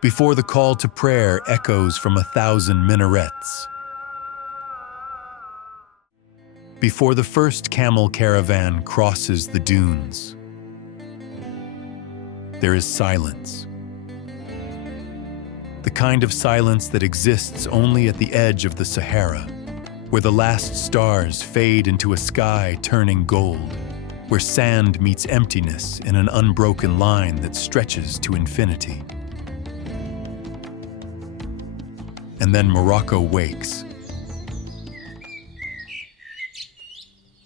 before the call to prayer echoes from 1,000 minarets, before the first camel caravan crosses the dunes, there is silence. The kind of silence that exists only at the edge of the Sahara, where the last stars fade into a sky turning gold, where sand meets emptiness in an unbroken line that stretches to infinity. And then Morocco wakes.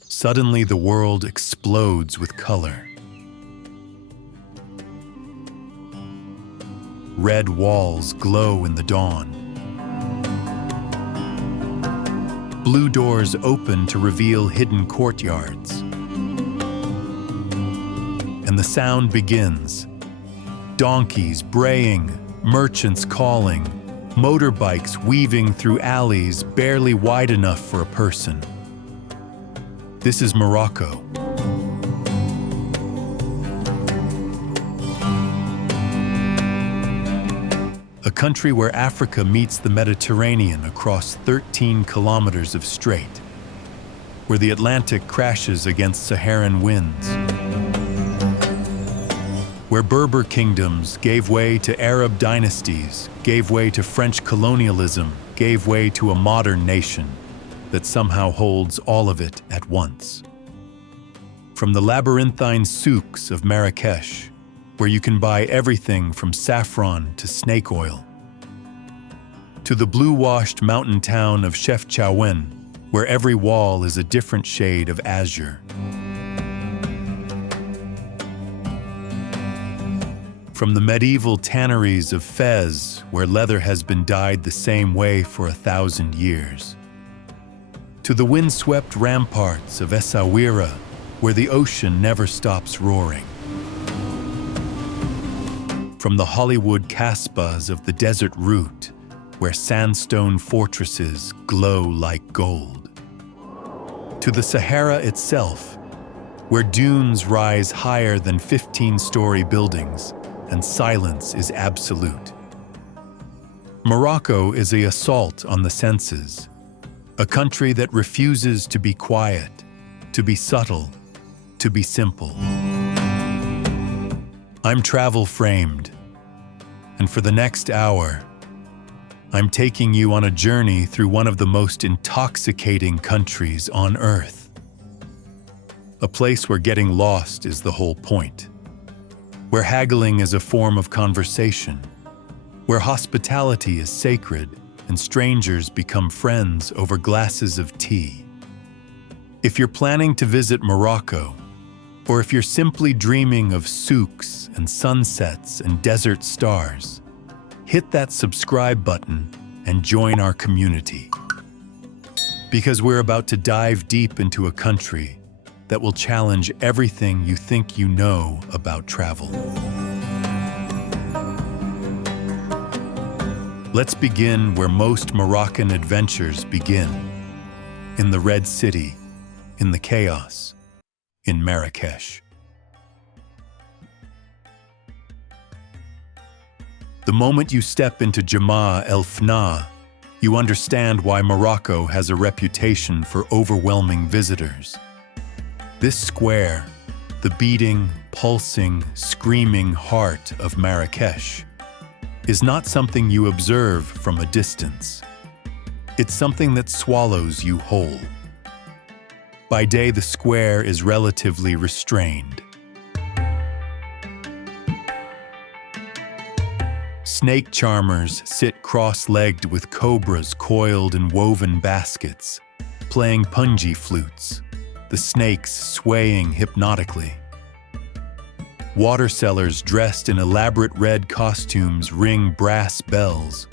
Suddenly the world explodes with color. Red walls glow in the dawn. Blue doors open to reveal hidden courtyards. And the sound begins. Donkeys braying, merchants calling, motorbikes weaving through alleys barely wide enough for a person. This is Morocco. A country where Africa meets the Mediterranean across 13 kilometers of strait, where the Atlantic crashes against Saharan winds, where Berber kingdoms gave way to Arab dynasties, gave way to French colonialism, gave way to a modern nation that somehow holds all of it at once. From the labyrinthine souks of Marrakesh, where you can buy everything from saffron to snake oil, to the blue-washed mountain town of Chefchaouen, where every wall is a different shade of azure. From the medieval tanneries of Fez, where leather has been dyed the same way for 1,000 years, to the windswept ramparts of Essaouira, where the ocean never stops roaring. From the Hollywood Kasbahs of the desert route, where sandstone fortresses glow like gold, to the Sahara itself, where dunes rise higher than 15-story buildings and silence is absolute. Morocco is an assault on the senses, a country that refuses to be quiet, to be subtle, to be simple. I'm travel-framed, and for the next hour, I'm taking you on a journey through one of the most intoxicating countries on Earth. A place where getting lost is the whole point, where haggling is a form of conversation, where hospitality is sacred and strangers become friends over glasses of tea. If you're planning to visit Morocco, or if you're simply dreaming of souks and sunsets and desert stars, hit that subscribe button and join our community. Because we're about to dive deep into a country that will challenge everything you think you know about travel. Let's begin where most Moroccan adventures begin, in the Red City, in the chaos, in Marrakesh. The moment you step into Jemaa el-Fnaa, you understand why Morocco has a reputation for overwhelming visitors. This square, the beating, pulsing, screaming heart of Marrakesh, is not something you observe from a distance. It's something that swallows you whole. By day, the square is relatively restrained. Snake charmers sit cross-legged with cobras coiled in woven baskets, playing punji flutes, the snakes swaying hypnotically. Water sellers dressed in elaborate red costumes ring brass bells,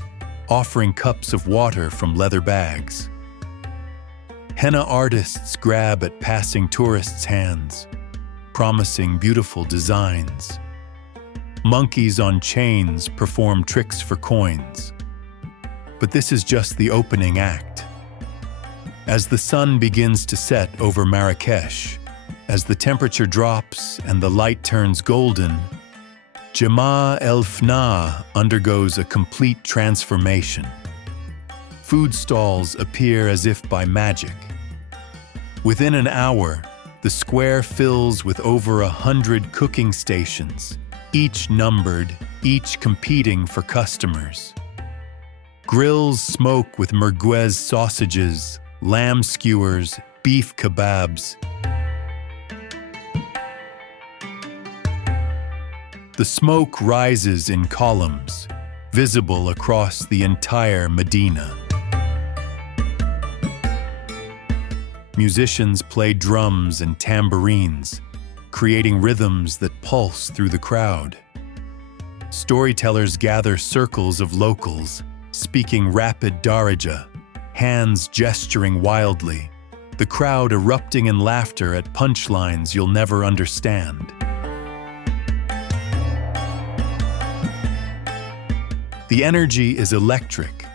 offering cups of water from leather bags. Henna artists grab at passing tourists' hands, promising beautiful designs. Monkeys on chains perform tricks for coins. But this is just the opening act. As the sun begins to set over Marrakesh, as the temperature drops and the light turns golden, Jemaa el-Fnaa undergoes a complete transformation. Food stalls appear as if by magic. Within an hour, the square fills with over 100 cooking stations, each numbered, each competing for customers. Grills smoke with merguez sausages, lamb skewers, beef kebabs. The smoke rises in columns, visible across the entire Medina. Musicians play drums and tambourines, creating rhythms that pulse through the crowd. Storytellers gather circles of locals, speaking rapid Darija, hands gesturing wildly, the crowd erupting in laughter at punchlines you'll never understand. The energy is electric,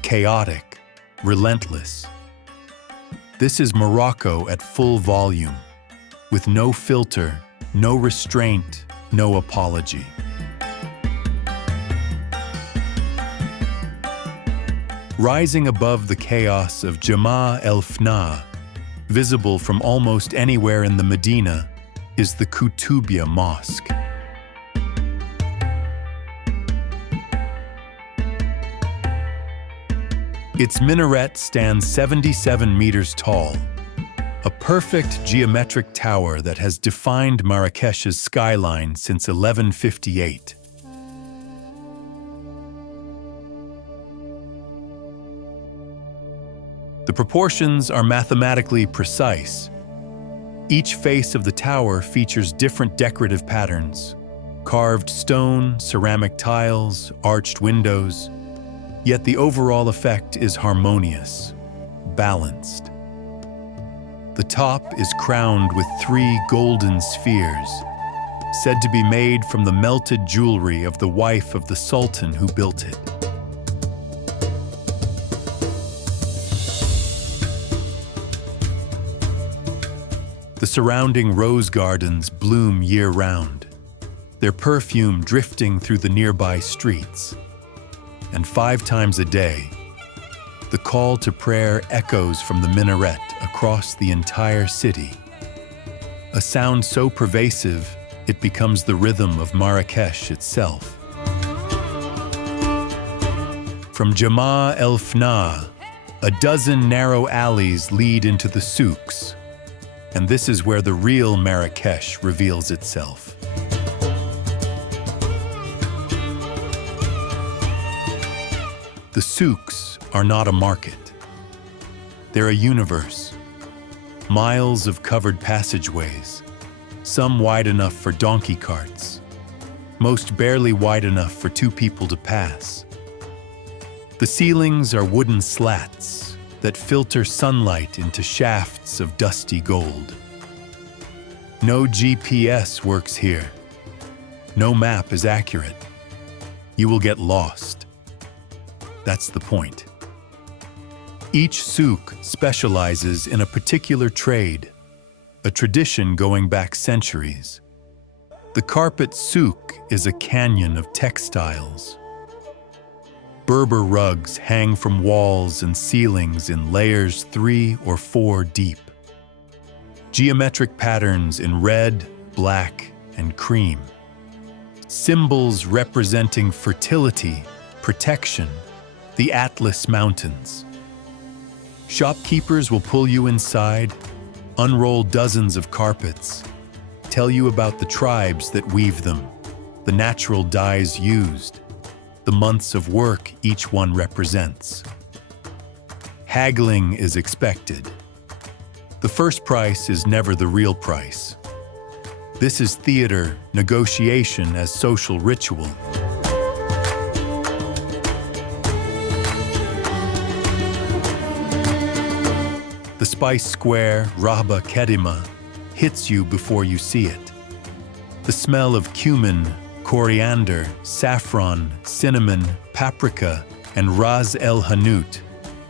chaotic, relentless. This is Morocco at full volume, with no filter, no restraint, no apology. Rising above the chaos of Jemaa el-Fnaa, visible from almost anywhere in the Medina, is the Koutoubia Mosque. Its minaret stands 77 meters tall, a perfect geometric tower that has defined Marrakesh's skyline since 1158. The proportions are mathematically precise. Each face of the tower features different decorative patterns: carved stone, ceramic tiles, arched windows. Yet the overall effect is harmonious, balanced. The top is crowned with 3 golden spheres, said to be made from the melted jewelry of the wife of the Sultan who built it. The surrounding rose gardens bloom year-round, their perfume drifting through the nearby streets. And 5 times a day, the call to prayer echoes from the minaret across the entire city. A sound so pervasive, it becomes the rhythm of Marrakesh itself. From Jemaa el-Fnaa, a dozen narrow alleys lead into the souks, and this is where the real Marrakesh reveals itself. The souks are not a market. They're a universe. Miles of covered passageways, some wide enough for donkey carts, most barely wide enough for 2 people to pass. The ceilings are wooden slats that filter sunlight into shafts of dusty gold. No GPS works here. No map is accurate. You will get lost. That's the point. Each souk specializes in a particular trade, a tradition going back centuries. The carpet souk is a canyon of textiles. Berber rugs hang from walls and ceilings in layers 3 or 4 deep. Geometric patterns in red, black, and cream. Symbols representing fertility, protection, the Atlas Mountains. Shopkeepers will pull you inside, unroll dozens of carpets, tell you about the tribes that weave them, the natural dyes used, the months of work each one represents. Haggling is expected. The first price is never the real price. This is theater, negotiation as social ritual. The spice square, Rabat Kedima, hits you before you see it. The smell of cumin, coriander, saffron, cinnamon, paprika, and ras el hanout,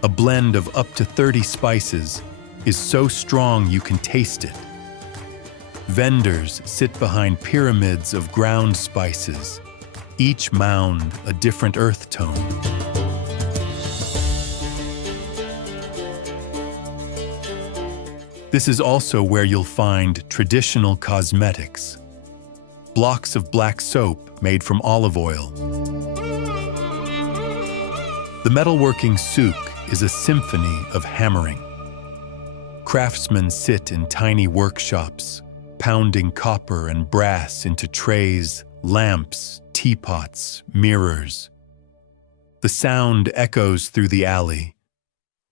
a blend of up to 30 spices, is so strong you can taste it. Vendors sit behind pyramids of ground spices, each mound a different earth tone. This is also where you'll find traditional cosmetics, blocks of black soap made from olive oil. The metalworking souk is a symphony of hammering. Craftsmen sit in tiny workshops, pounding copper and brass into trays, lamps, teapots, mirrors. The sound echoes through the alley,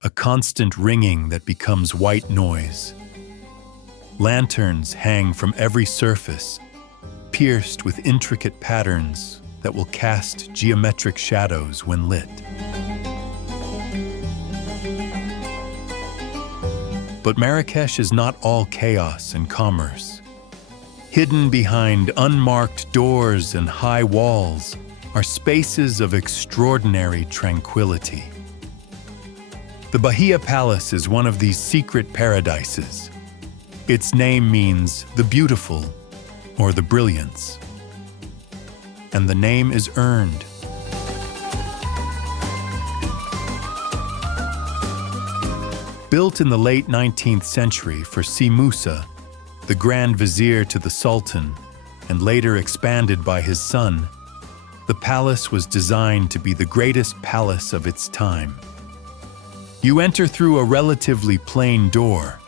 a constant ringing that becomes white noise. Lanterns hang from every surface, pierced with intricate patterns that will cast geometric shadows when lit. But Marrakesh is not all chaos and commerce. Hidden behind unmarked doors and high walls are spaces of extraordinary tranquility. The Bahia Palace is one of these secret paradises. Its name means the beautiful or the brilliance. And the name is earned. Built in the late 19th century for Si Musa, the Grand Vizier to the Sultan, and later expanded by his son, the palace was designed to be the greatest palace of its time. You enter through a relatively plain door,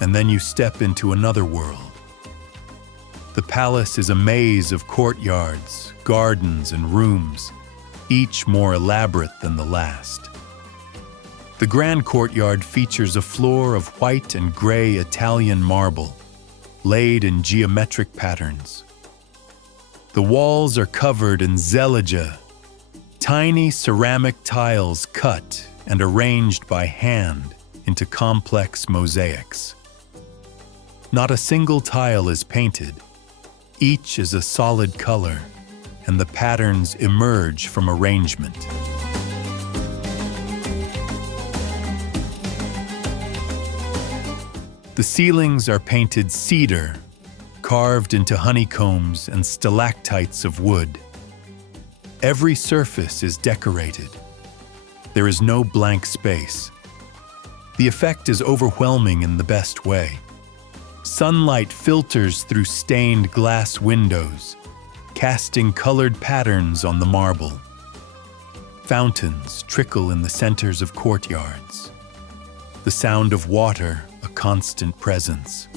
and then you step into another world. The palace is a maze of courtyards, gardens, and rooms, each more elaborate than the last. The grand courtyard features a floor of white and gray Italian marble, laid in geometric patterns. The walls are covered in zellige, tiny ceramic tiles cut and arranged by hand into complex mosaics. Not a single tile is painted. Each is a solid color, and the patterns emerge from arrangement. The ceilings are painted cedar, carved into honeycombs and stalactites of wood. Every surface is decorated. There is no blank space. The effect is overwhelming in the best way. Sunlight filters through stained glass windows, casting colored patterns on the marble. Fountains trickle in the centers of courtyards. The sound of water, a constant presence.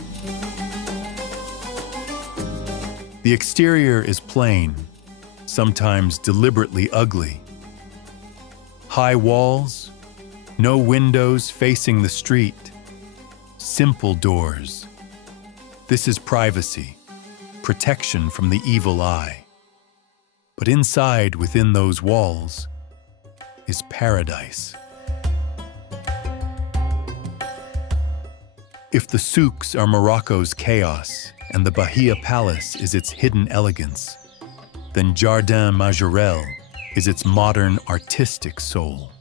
The exterior is plain, sometimes deliberately ugly. High walls, no windows facing the street, simple doors. This is privacy, protection from the evil eye. But inside, within those walls, is paradise. If the souks are Morocco's chaos and the Bahia Palace is its hidden elegance, then Jardin Majorelle is its modern artistic soul.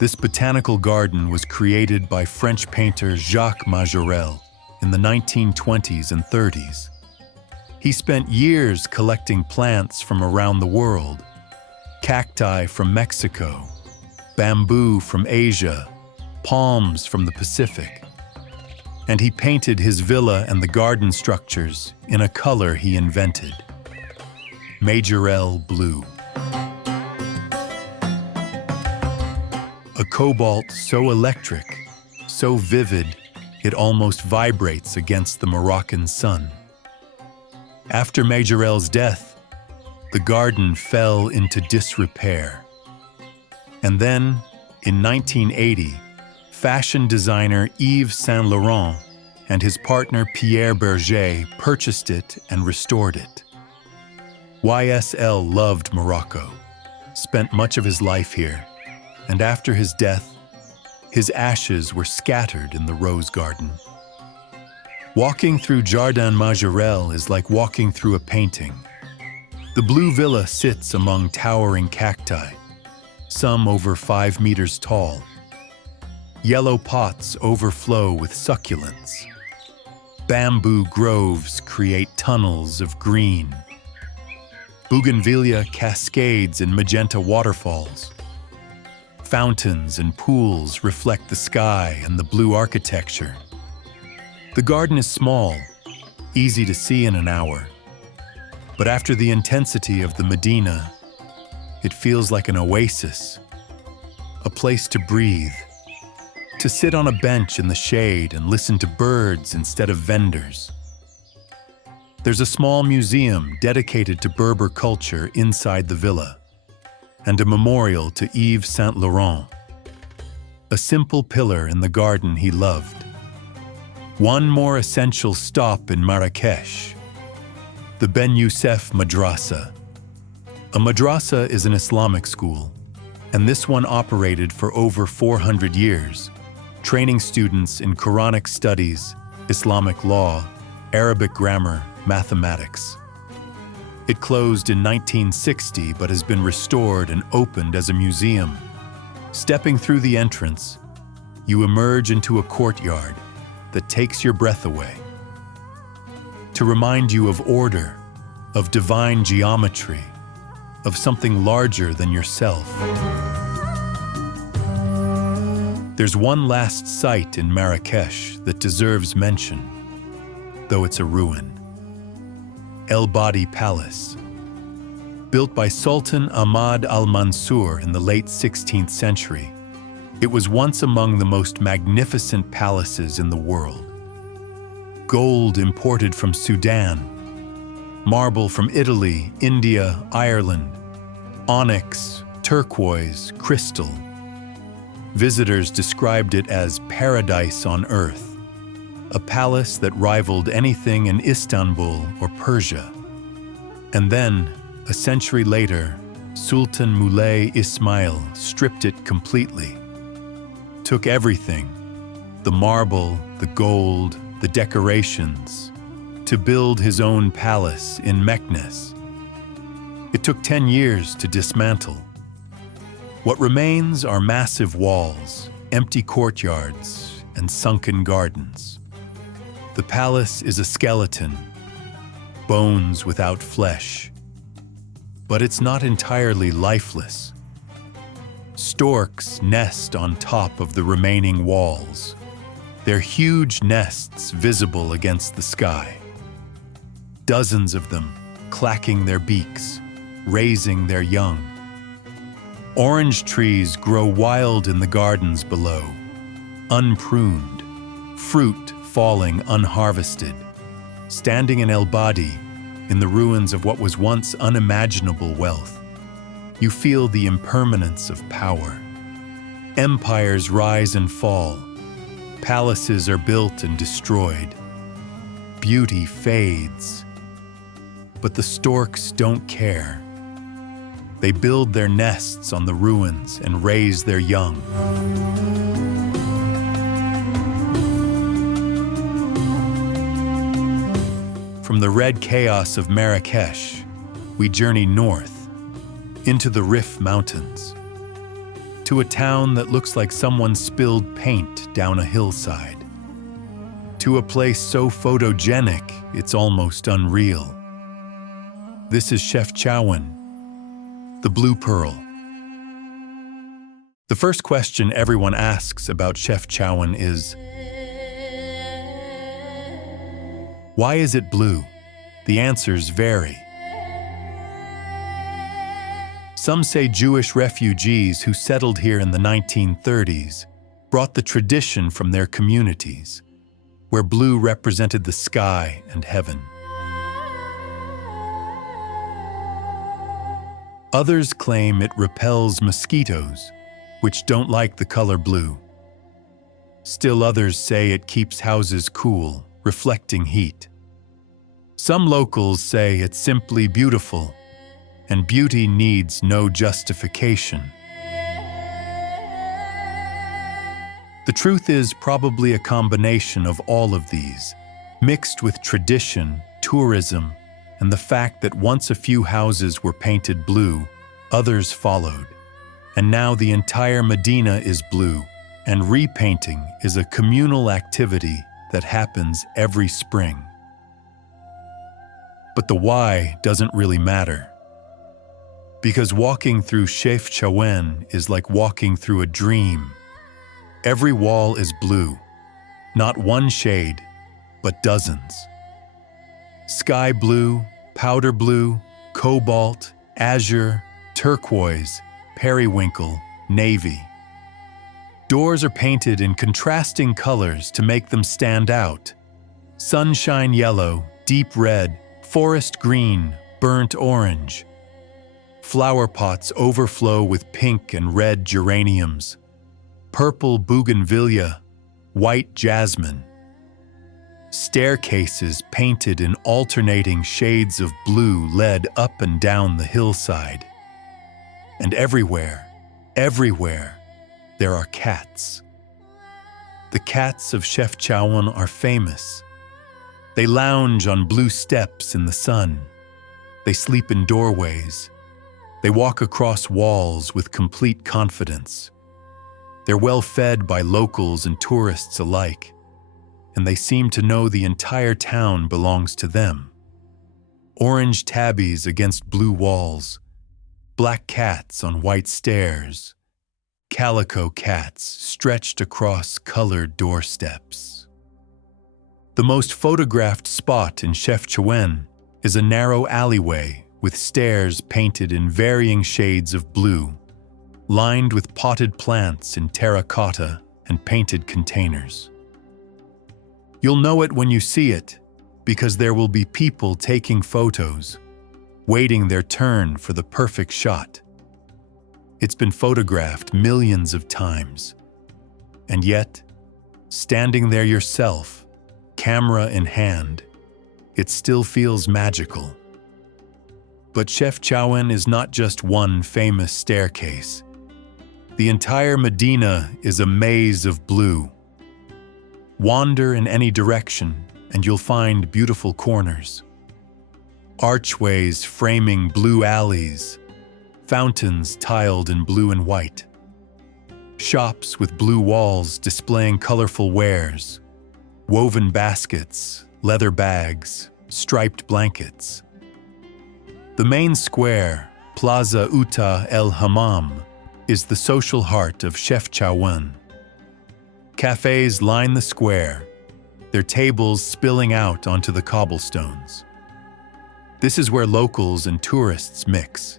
This botanical garden was created by French painter Jacques Majorelle in the 1920s and 30s. He spent years collecting plants from around the world, cacti from Mexico, bamboo from Asia, palms from the Pacific. And he painted his villa and the garden structures in a color he invented, Majorelle blue. A cobalt so electric, so vivid, it almost vibrates against the Moroccan sun. After Majorelle's death, the garden fell into disrepair. And then, in 1980, fashion designer Yves Saint Laurent and his partner Pierre Berger purchased it and restored it. YSL loved Morocco, spent much of his life here, and after his death, his ashes were scattered in the rose garden. Walking through Jardin Majorelle is like walking through a painting. The blue villa sits among towering cacti, some over 5 meters tall. Yellow pots overflow with succulents. Bamboo groves create tunnels of green. Bougainvillea cascades in magenta waterfalls. Fountains and pools reflect the sky and the blue architecture. The garden is small, easy to see in an hour. But after the intensity of the Medina, it feels like an oasis, a place to breathe, to sit on a bench in the shade and listen to birds instead of vendors. There's a small museum dedicated to Berber culture inside the villa, and a memorial to Yves Saint Laurent, a simple pillar in the garden he loved. One more essential stop in Marrakesh, the Ben Youssef Madrasa. A madrasa is an Islamic school, and this one operated for over 400 years, training students in Quranic studies, Islamic law, Arabic grammar, mathematics. It closed in 1960 but has been restored and opened as a museum. Stepping through the entrance, you emerge into a courtyard that takes your breath away. To remind you of order, of divine geometry, of something larger than yourself. There's one last site in Marrakesh that deserves mention, though it's a ruin. El-Bali Palace. Built by Sultan Ahmad al-Mansur in the late 16th century, it was once among the most magnificent palaces in the world. Gold imported from Sudan, marble from Italy, India, Ireland, onyx, turquoise, crystal. Visitors described it as paradise on earth, a palace that rivaled anything in Istanbul or Persia. And then, a century later, Sultan Moulay Ismail stripped it completely. Took everything, the marble, the gold, the decorations, to build his own palace in Meknes. It took 10 years to dismantle. What remains are massive walls, empty courtyards, and sunken gardens. The palace is a skeleton, bones without flesh. But it's not entirely lifeless. Storks nest on top of the remaining walls, their huge nests visible against the sky. Dozens of them clacking their beaks, raising their young. Orange trees grow wild in the gardens below, unpruned, fruit falling unharvested. Standing in El-Bali, in the ruins of what was once unimaginable wealth, you feel the impermanence of power. Empires rise and fall. Palaces are built and destroyed. Beauty fades. But the storks don't care. They build their nests on the ruins and raise their young. From the red chaos of Marrakesh, we journey north, into the Rif Mountains, to a town that looks like someone spilled paint down a hillside, to a place so photogenic it's almost unreal. This is Chefchaouen, the Blue Pearl. The first question everyone asks about Chefchaouen is, why is it blue? The answers vary. Some say Jewish refugees who settled here in the 1930s brought the tradition from their communities, where blue represented the sky and heaven. Others claim it repels mosquitoes, which don't like the color blue. Still others say it keeps houses cool, reflecting heat. Some locals say it's simply beautiful, and beauty needs no justification. The truth is probably a combination of all of these, mixed with tradition, tourism, and the fact that once a few houses were painted blue, others followed. And now the entire Medina is blue, and repainting is a communal activity that happens every spring. But the why doesn't really matter. Because walking through Chefchaouen is like walking through a dream. Every wall is blue, not one shade, but dozens. Sky blue, powder blue, cobalt, azure, turquoise, periwinkle, navy. Doors are painted in contrasting colors to make them stand out. Sunshine yellow, deep red, forest green, burnt orange. Flower pots overflow with pink and red geraniums, purple bougainvillea, white jasmine. Staircases painted in alternating shades of blue led up and down the hillside. And everywhere, there are cats. The cats of Chefchaouen are famous. They lounge on blue steps in the sun. They sleep in doorways. They walk across walls with complete confidence. They're well fed by locals and tourists alike, and they seem to know the entire town belongs to them. Orange tabbies against blue walls, black cats on white stairs, calico cats stretched across colored doorsteps. The most photographed spot in Chefchaouen is a narrow alleyway with stairs painted in varying shades of blue, lined with potted plants in terracotta and painted containers. You'll know it when you see it, because there will be people taking photos, waiting their turn for the perfect shot. It's been photographed millions of times, and yet, standing there yourself, camera in hand, it still feels magical. But Chefchaouen is not just one famous staircase. The entire Medina is a maze of blue. Wander in any direction, and you'll find beautiful corners. Archways framing blue alleys, fountains tiled in blue and white. Shops with blue walls displaying colorful wares, woven baskets, leather bags, striped blankets. The main square, Plaza Outa El Hammam, is the social heart of Chefchaouen. Cafes line the square, their tables spilling out onto the cobblestones. This is where locals and tourists mix,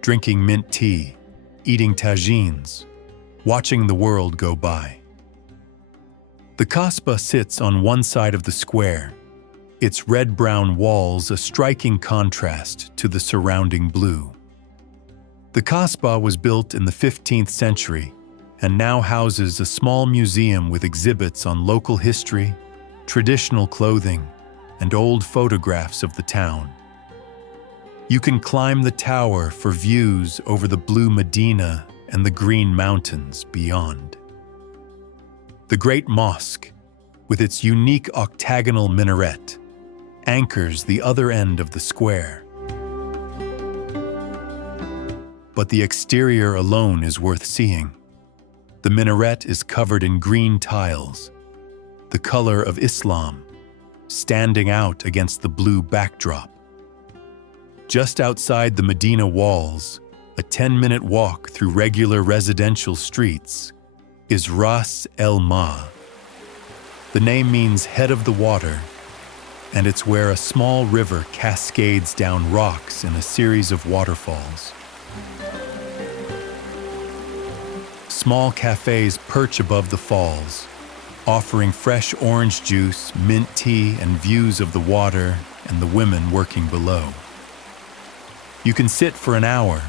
drinking mint tea, eating tagines, watching the world go by. The Kasbah sits on one side of the square, its red-brown walls a striking contrast to the surrounding blue. The Kasbah was built in the 15th century and now houses a small museum with exhibits on local history, traditional clothing, and old photographs of the town. You can climb the tower for views over the blue Medina and the green mountains beyond. The Great Mosque, with its unique octagonal minaret, anchors the other end of the square. But the exterior alone is worth seeing. The minaret is covered in green tiles, the color of Islam, standing out against the blue backdrop. Just outside the Medina walls, a 10-minute walk through regular residential streets, is Ras el-Fnaa. The name means head of the water, and it's where a small river cascades down rocks in a series of waterfalls. Small cafes perch above the falls, offering fresh orange juice, mint tea, and views of the water and the women working below. You can sit for an hour,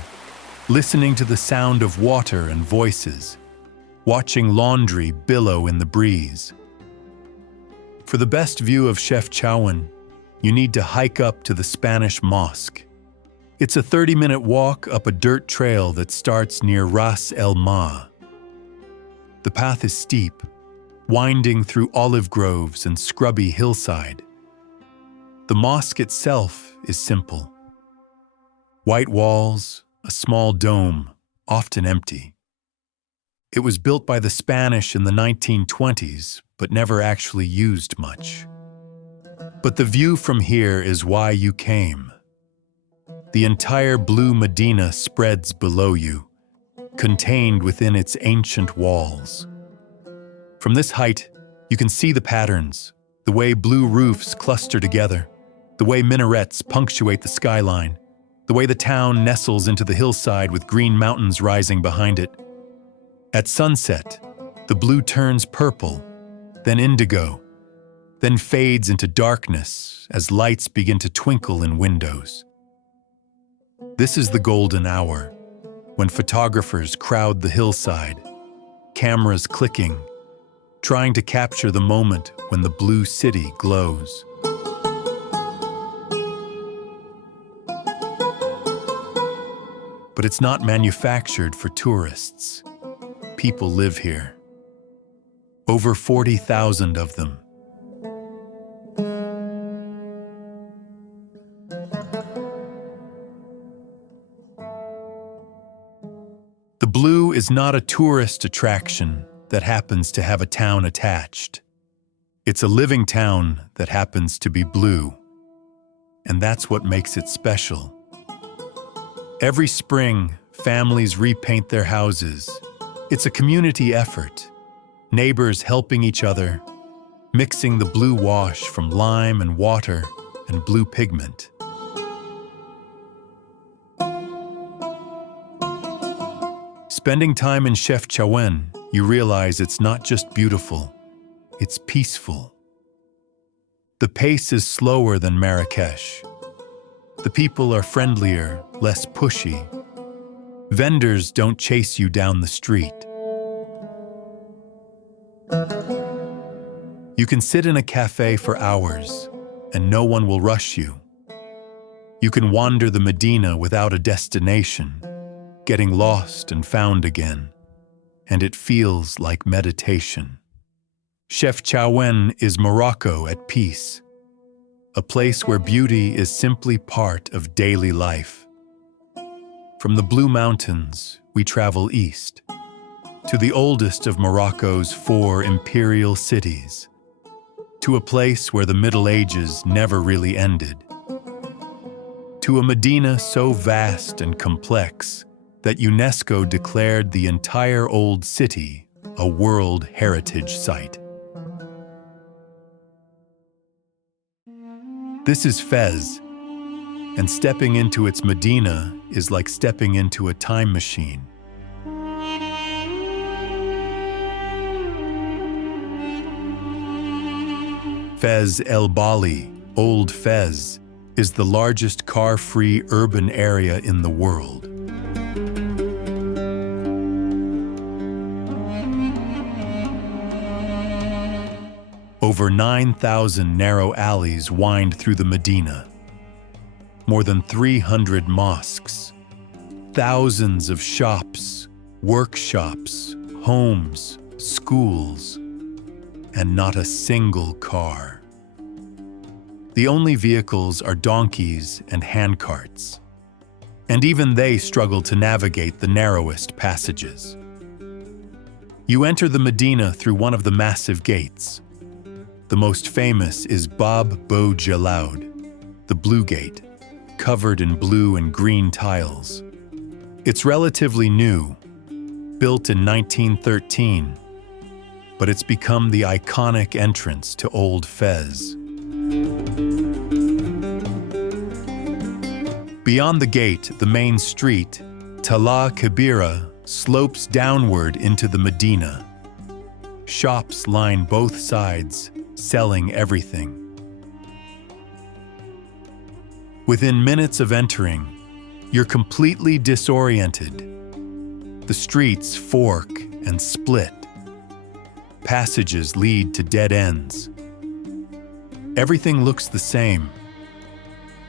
listening to the sound of water and voices, watching laundry billow in the breeze. For the best view of Chefchaouen, you need to hike up to the Spanish Mosque. It's a 30-minute walk up a dirt trail that starts near Ras el-Fnaa. The path is steep, winding through olive groves and scrubby hillside. The mosque itself is simple. White walls, a small dome, often empty. It was built by the Spanish in the 1920s, but never actually used much. But the view from here is why you came. The entire blue Medina spreads below you, contained within its ancient walls. From this height, you can see the patterns, the way blue roofs cluster together, the way minarets punctuate the skyline, the way the town nestles into the hillside with green mountains rising behind it. At sunset, the blue turns purple, then indigo, then fades into darkness as lights begin to twinkle in windows. This is the golden hour, when photographers crowd the hillside, cameras clicking, trying to capture the moment when the blue city glows. But it's not manufactured for tourists. People live here. Over 40,000 of them. The blue is not a tourist attraction that happens to have a town attached. It's a living town that happens to be blue. And that's what makes it special. Every spring, families repaint their houses. It's a community effort. Neighbors helping each other, mixing the blue wash from lime and water and blue pigment. Spending time in Chefchaouen, you realize it's not just beautiful, it's peaceful. The pace is slower than Marrakesh. The people are friendlier, less pushy. Vendors don't chase you down the street. You can sit in a cafe for hours, and no one will rush you. You can wander the Medina without a destination, getting lost and found again, and it feels like meditation. Chefchaouen is Morocco at peace, a place where beauty is simply part of daily life. From the Blue Mountains, we travel east, to the oldest of Morocco's 4 imperial cities, to a place where the Middle Ages never really ended, to a Medina so vast and complex that UNESCO declared the entire old city a World Heritage Site. This is Fez, and stepping into its Medina is like stepping into a time machine. Fez el-Bali, Old Fez, is the largest car-free urban area in the world. Over 9,000 narrow alleys wind through the Medina. More than 300 mosques, thousands of shops, workshops, homes, schools, and not a single car. The only vehicles are donkeys and handcarts, and even they struggle to navigate the narrowest passages. You enter the Medina through one of the massive gates. The most famous is Bab Bou Jalaud, the Blue Gate, covered in blue and green tiles. It's relatively new, built in 1913, but it's become the iconic entrance to Old Fez. Beyond the gate, the main street, Tala Kebira, slopes downward into the Medina. Shops line both sides, selling everything. Within minutes of entering, you're completely disoriented. The streets fork and split. Passages lead to dead ends. Everything looks the same.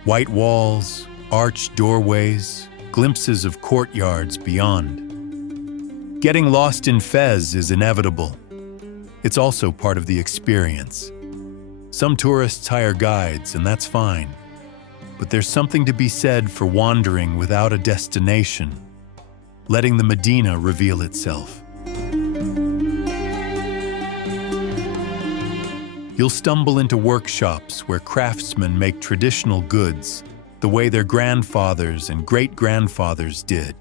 White walls, arched doorways, glimpses of courtyards beyond. Getting lost in Fez is inevitable. It's also part of the experience. Some tourists hire guides, and that's fine. But there's something to be said for wandering without a destination, letting the Medina reveal itself. You'll stumble into workshops where craftsmen make traditional goods the way their grandfathers and great-grandfathers did.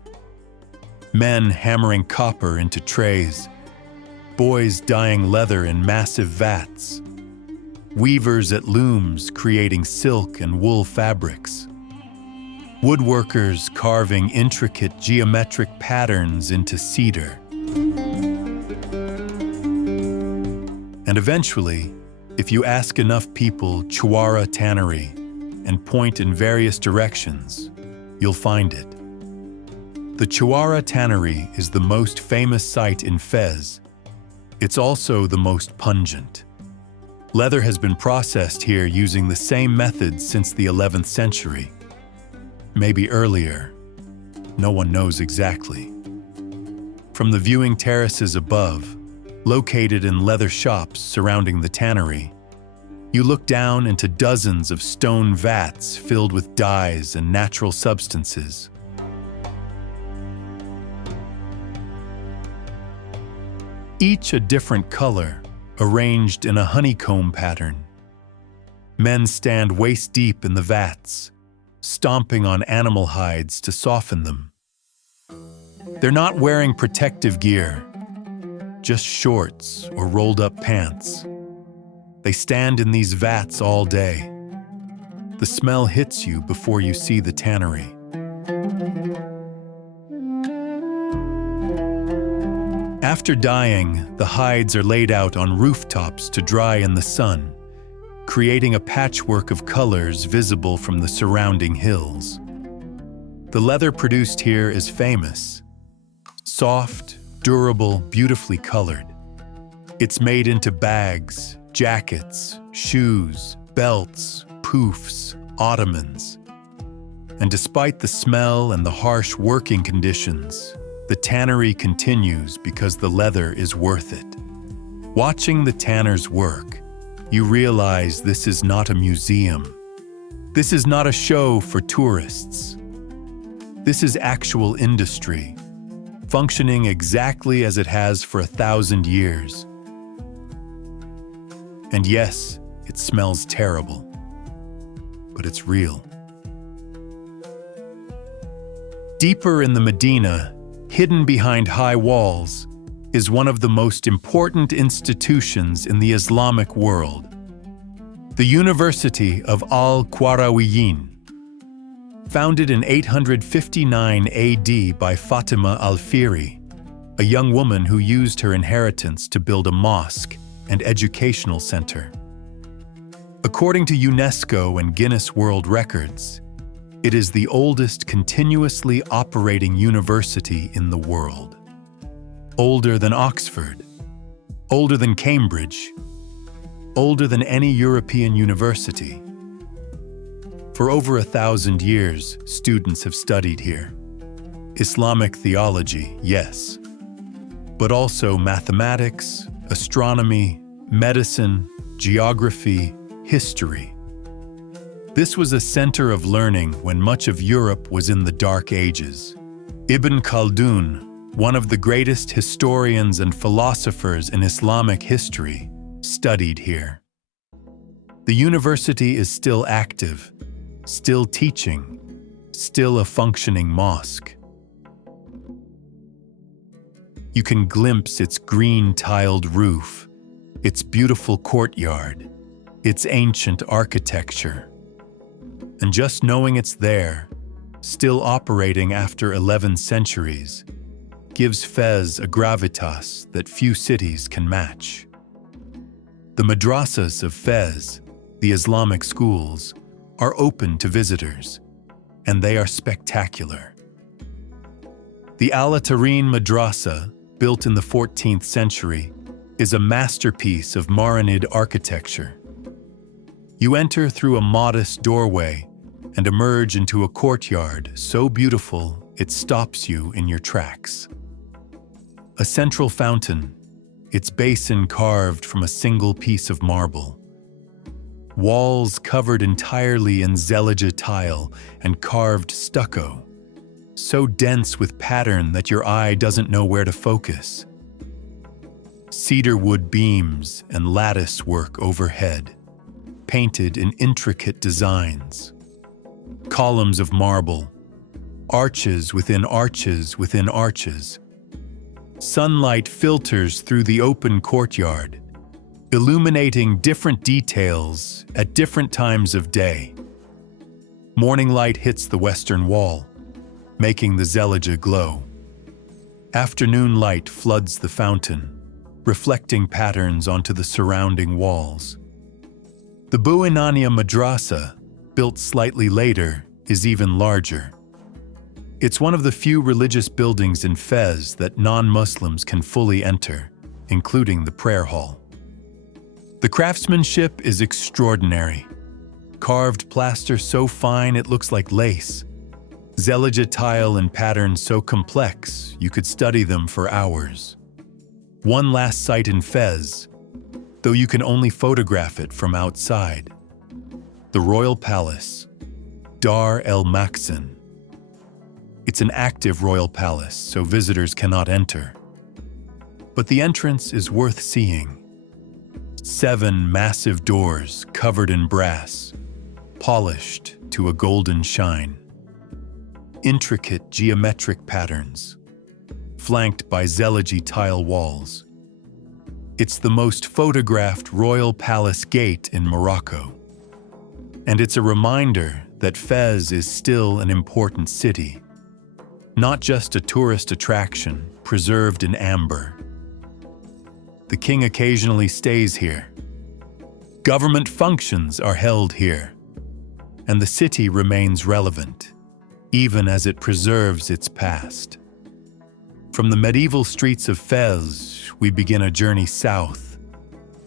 Men hammering copper into trays, boys dyeing leather in massive vats, weavers at looms creating silk and wool fabrics, woodworkers carving intricate geometric patterns into cedar. And eventually, if you ask enough people Chouara Tannery and point in various directions, you'll find it. The Chouara Tannery is the most famous site in Fez. It's also the most pungent. Leather has been processed here using the same methods since the 11th century. Maybe earlier. No one knows exactly. From the viewing terraces above, located in leather shops surrounding the tannery, you look down into dozens of stone vats filled with dyes and natural substances. Each a different color, arranged in a honeycomb pattern. Men stand waist-deep in the vats, stomping on animal hides to soften them. They're not wearing protective gear, just shorts or rolled-up pants. They stand in these vats all day. The smell hits you before you see the tannery. After dyeing, the hides are laid out on rooftops to dry in the sun, creating a patchwork of colors visible from the surrounding hills. The leather produced here is famous. Soft, durable, beautifully colored. It's made into bags, jackets, shoes, belts, poofs, ottomans. And despite the smell and the harsh working conditions, the tannery continues because the leather is worth it. Watching the tanners work, you realize this is not a museum. This is not a show for tourists. This is actual industry, functioning exactly as it has for 1,000 years. And yes, it smells terrible, but it's real. Deeper in the Medina, hidden behind high walls, is one of the most important institutions in the Islamic world, the University of Al-Qarawiyyin. Founded in 859 AD by Fatima al-Fihri, a young woman who used her inheritance to build a mosque and educational center. According to UNESCO and Guinness World Records, it is the oldest continuously operating university in the world. Older than Oxford, older than Cambridge, older than any European university. For over 1,000 years, students have studied here. Islamic theology, yes, but also mathematics, astronomy, medicine, geography, history. This was a center of learning when much of Europe was in the Dark Ages. Ibn Khaldun, one of the greatest historians and philosophers in Islamic history, studied here. The university is still active, still teaching, still a functioning mosque. You can glimpse its green-tiled roof, its beautiful courtyard, its ancient architecture. And just knowing it's there, still operating after 11 centuries, gives Fez a gravitas that few cities can match. The madrasas of Fez, the Islamic schools, are open to visitors, and they are spectacular. The Al-Tarin Madrasa, built in the 14th century, is a masterpiece of Marinid architecture. You enter through a modest doorway and emerge into a courtyard so beautiful it stops you in your tracks. A central fountain, its basin carved from a single piece of marble. Walls covered entirely in zellige tile and carved stucco, so dense with pattern that your eye doesn't know where to focus. cedar wood beams and lattice work overhead, painted in intricate designs. Columns of marble, arches within arches within arches. Sunlight filters through the open courtyard, illuminating different details at different times of day. Morning light hits the western wall, making the Zellige glow. Afternoon light floods the fountain, reflecting patterns onto the surrounding walls. The Bouinania Madrasa, built slightly later, is even larger. It's one of the few religious buildings in Fez that non-Muslims can fully enter, including the prayer hall. The craftsmanship is extraordinary. Carved plaster so fine it looks like lace. Zellige tile and patterns so complex you could study them for hours. One last sight in Fez, though you can only photograph it from outside. The Royal Palace, Dar el Maksen. It's an active royal palace, so visitors cannot enter. But the entrance is worth seeing. 7 massive doors covered in brass, polished to a golden shine. Intricate geometric patterns, flanked by Zellige tile walls. It's the most photographed royal palace gate in Morocco. And it's a reminder that Fez is still an important city, not just a tourist attraction preserved in amber. The king occasionally stays here. Government functions are held here, and the city remains relevant, even as it preserves its past. From the medieval streets of Fez, we begin a journey south,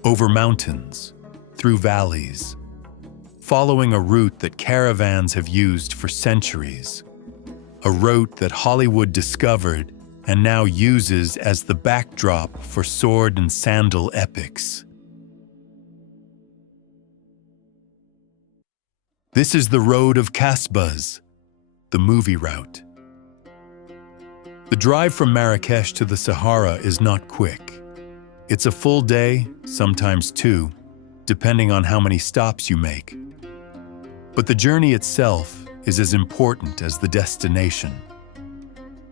over mountains, through valleys, following a route that caravans have used for centuries, a route that Hollywood discovered and now uses as the backdrop for sword and sandal epics. This is the Road of Kasbahs, the movie route. The drive from Marrakesh to the Sahara is not quick. It's a full day, sometimes 2, depending on how many stops you make. But the journey itself is as important as the destination.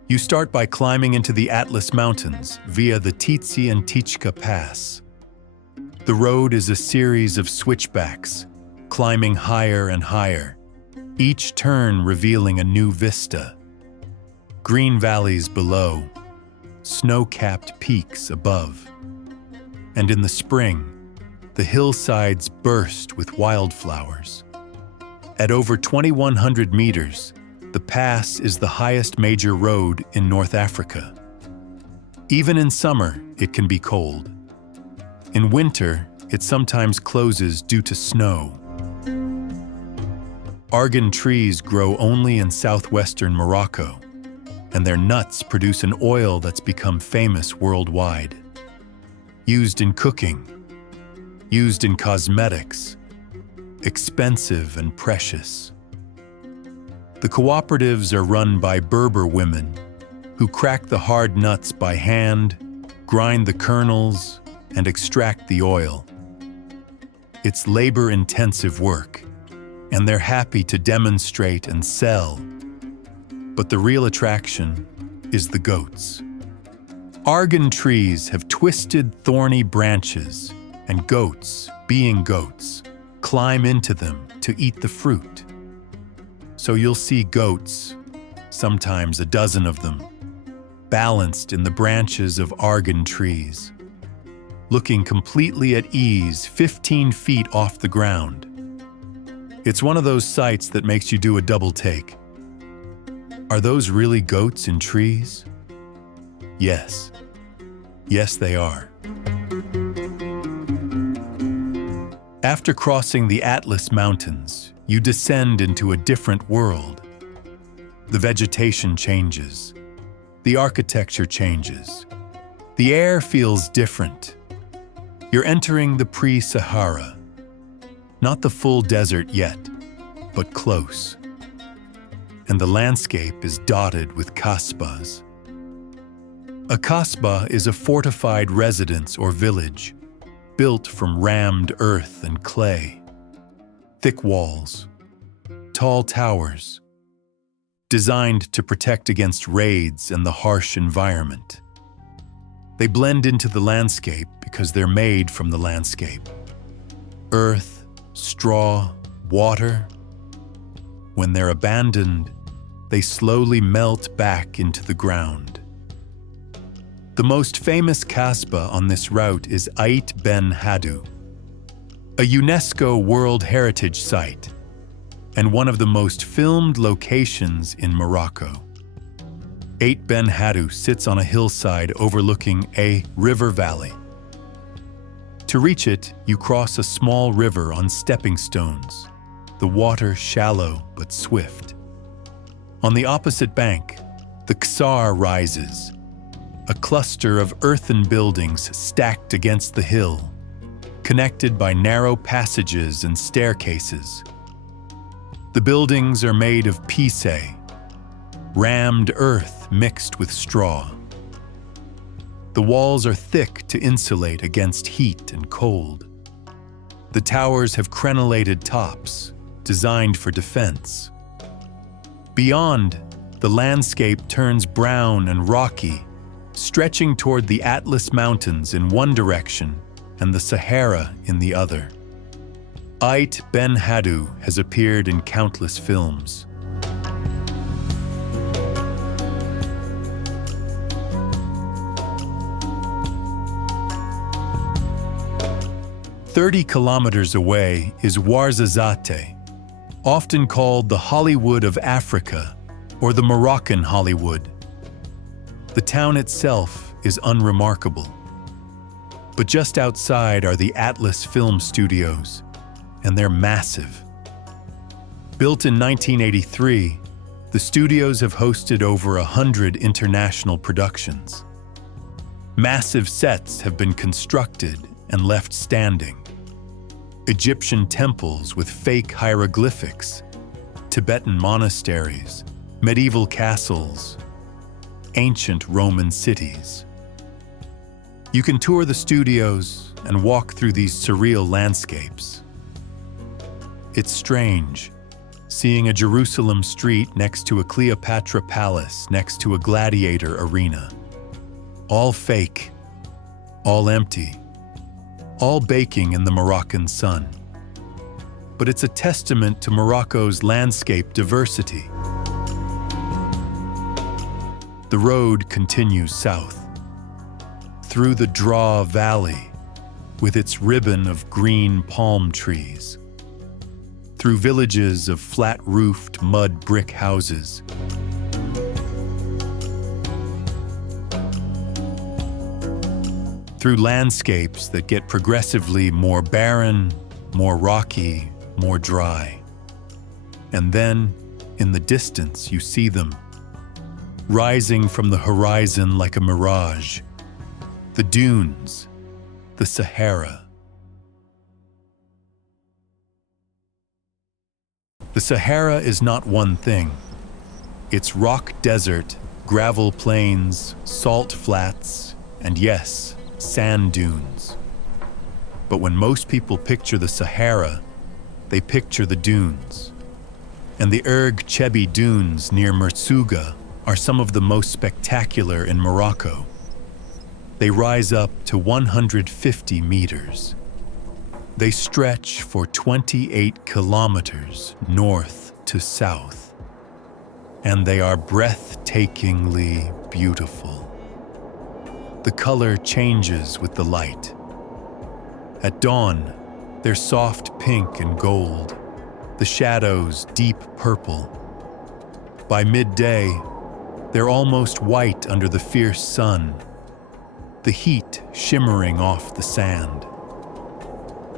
You start by climbing into the Atlas Mountains via the Tizi and Tichka Pass. The road is a series of switchbacks, climbing higher and higher, each turn revealing a new vista. Green valleys below, snow-capped peaks above. And in the spring, the hillsides burst with wildflowers. At over 2,100 meters, the pass is the highest major road in North Africa. Even in summer, it can be cold. In winter, it sometimes closes due to snow. Argan trees grow only in southwestern Morocco, and their nuts produce an oil that's become famous worldwide. Used in cooking, used in cosmetics, expensive and precious. The cooperatives are run by Berber women who crack the hard nuts by hand, grind the kernels, and extract the oil. It's labor-intensive work, and they're happy to demonstrate and sell. But the real attraction is the goats. Argan trees have twisted, thorny branches, and goats, being goats, climb into them to eat the fruit. So you'll see goats, sometimes a dozen of them, balanced in the branches of argan trees, looking completely at ease 15 feet off the ground. It's one of those sights that makes you do a double take. Are those really goats in trees? Yes. Yes, they are. After crossing the Atlas Mountains, you descend into a different world. The vegetation changes. The architecture changes. The air feels different. You're entering the pre-Sahara. Not the full desert yet, but close. And the landscape is dotted with kasbahs. A kasbah is a fortified residence or village, built from rammed earth and clay. Thick walls, tall towers, designed to protect against raids and the harsh environment. They blend into the landscape because they're made from the landscape. Earth, straw, water. When they're abandoned, they slowly melt back into the ground. The most famous kasbah on this route is Ait Ben Haddou, a UNESCO World Heritage Site and one of the most filmed locations in Morocco. Ait Ben Haddou sits on a hillside overlooking a river valley. To reach it, you cross a small river on stepping stones, the water shallow but swift. On the opposite bank, the Ksar rises, a cluster of earthen buildings stacked against the hill, connected by narrow passages and staircases. The buildings are made of pisse, rammed earth mixed with straw. The walls are thick to insulate against heat and cold. The towers have crenellated tops, designed for defense. Beyond, the landscape turns brown and rocky, stretching toward the Atlas Mountains in one direction and the Sahara in the other. Ait Ben Haddou has appeared in countless films. "30 kilometers away is Ouarzazate, often called the Hollywood of Africa or the Moroccan Hollywood. The town itself is unremarkable. But just outside are the Atlas Film Studios, and they're massive. Built in 1983, the studios have hosted over 100 international productions. Massive sets have been constructed and left standing. Egyptian temples with fake hieroglyphics, Tibetan monasteries, medieval castles, ancient Roman cities. You can tour the studios and walk through these surreal landscapes. It's strange, seeing a Jerusalem street next to a Cleopatra palace next to a gladiator arena. All fake, all empty, all baking in the Moroccan sun. But it's a testament to Morocco's landscape diversity. The road continues south, through the Draa Valley, with its ribbon of green palm trees, through villages of flat-roofed mud brick houses, through landscapes that get progressively more barren, more rocky, more dry. And then, in the distance, you see them, rising from the horizon like a mirage, the dunes, the Sahara. The Sahara is not one thing. It's rock desert, gravel plains, salt flats, and yes, sand dunes. But when most people picture the Sahara, they picture the dunes. And the Erg Chebbi dunes near Merzouga are some of the most spectacular in Morocco. They rise up to 150 meters. They stretch for 28 kilometers north to south. And they are breathtakingly beautiful. The color changes with the light. At dawn, they're soft pink and gold, the shadows deep purple. By midday, they're almost white under the fierce sun, the heat shimmering off the sand.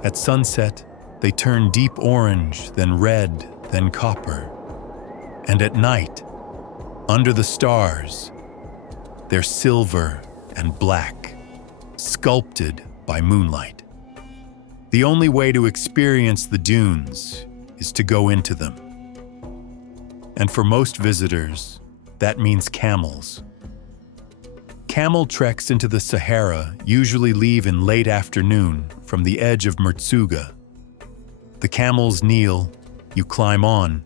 At sunset, they turn deep orange, then red, then copper. And at night, under the stars, they're silver and black, sculpted by moonlight. The only way to experience the dunes is to go into them. And for most visitors, that means camels. Camel treks into the Sahara usually leave in late afternoon from the edge of Merzouga. The camels kneel, you climb on,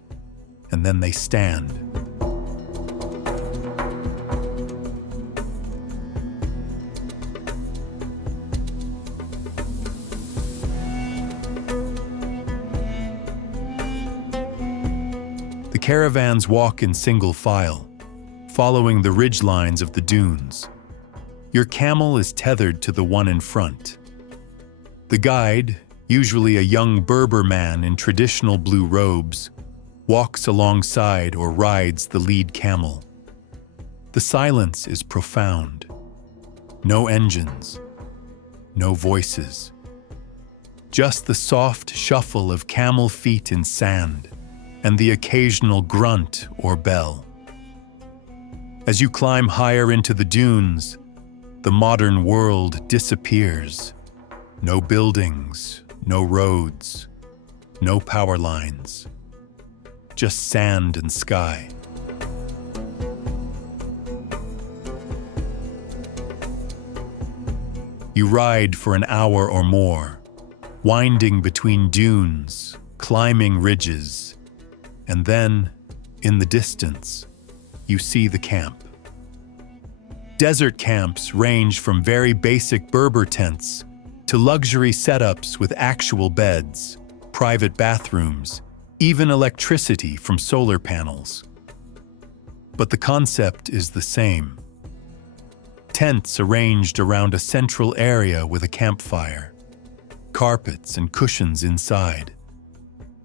and then they stand. The caravans walk in single file, following the ridgelines of the dunes. Your camel is tethered to the one in front. The guide, usually a young Berber man in traditional blue robes, walks alongside or rides the lead camel. The silence is profound. No engines, no voices. Just the soft shuffle of camel feet in sand and the occasional grunt or bell. As you climb higher into the dunes, the modern world disappears. No buildings, no roads, no power lines. Just sand and sky. You ride for an hour or more, winding between dunes, climbing ridges, and then, in the distance, you see the camp. Desert camps range from very basic Berber tents to luxury setups with actual beds, private bathrooms, even electricity from solar panels. But the concept is the same. Tents arranged around a central area with a campfire, carpets and cushions inside,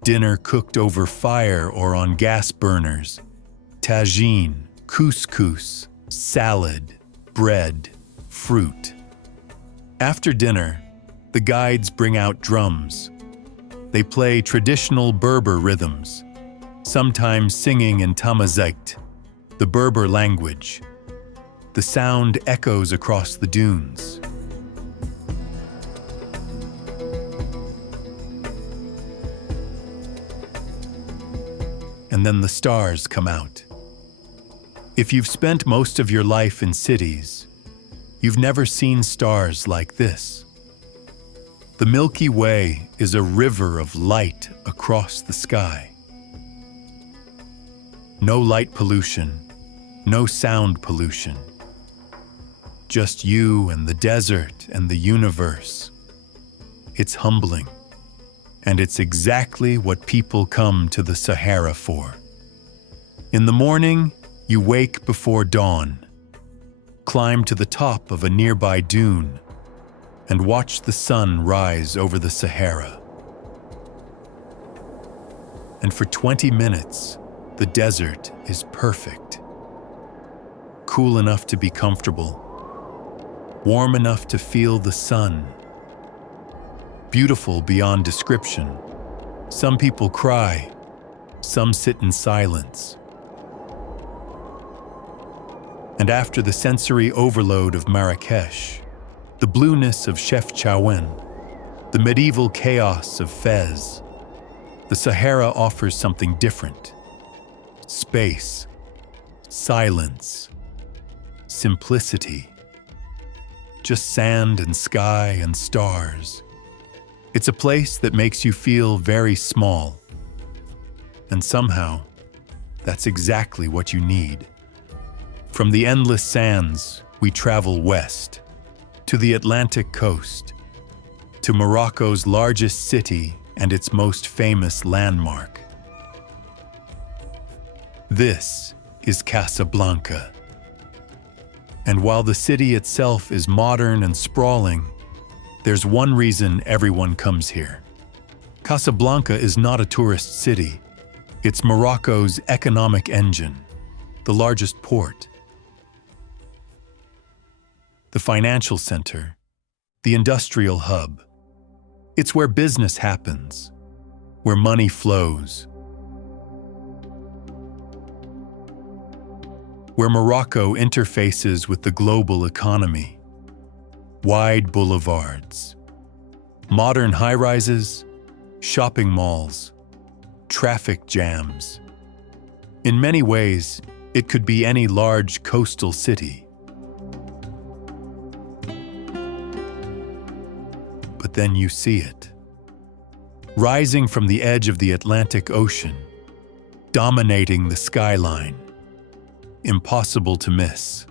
dinner cooked over fire or on gas burners, tagine, couscous, salad, bread, fruit. After dinner, the guides bring out drums. They play traditional Berber rhythms, sometimes singing in Tamazight, the Berber language. The sound echoes across the dunes. And then the stars come out. If you've spent most of your life in cities, you've never seen stars like this. The Milky Way is a river of light across the sky. No light pollution, no sound pollution. Just you and the desert and the universe. It's humbling, and it's exactly what people come to the Sahara for. In the morning, you wake before dawn, climb to the top of a nearby dune, and watch the sun rise over the Sahara. And for 20 minutes, the desert is perfect. Cool enough to be comfortable, warm enough to feel the sun. Beautiful beyond description. Some people cry, some sit in silence. And after the sensory overload of Marrakesh, the blueness of Chefchaouen, the medieval chaos of Fez, the Sahara offers something different. Space, silence, simplicity. Just sand and sky and stars. It's a place that makes you feel very small. And somehow, that's exactly what you need. From the endless sands, we travel west, to the Atlantic coast, to Morocco's largest city and its most famous landmark. This is Casablanca. And while the city itself is modern and sprawling, there's one reason everyone comes here. Casablanca is not a tourist city. It's Morocco's economic engine, the largest port, the financial center, the industrial hub. It's where business happens, where money flows, where Morocco interfaces with the global economy. Wide boulevards, modern high-rises, shopping malls, traffic jams. In many ways, it could be any large coastal city. but then you see it. Rising from the edge of the Atlantic Ocean, dominating the skyline. Impossible to miss.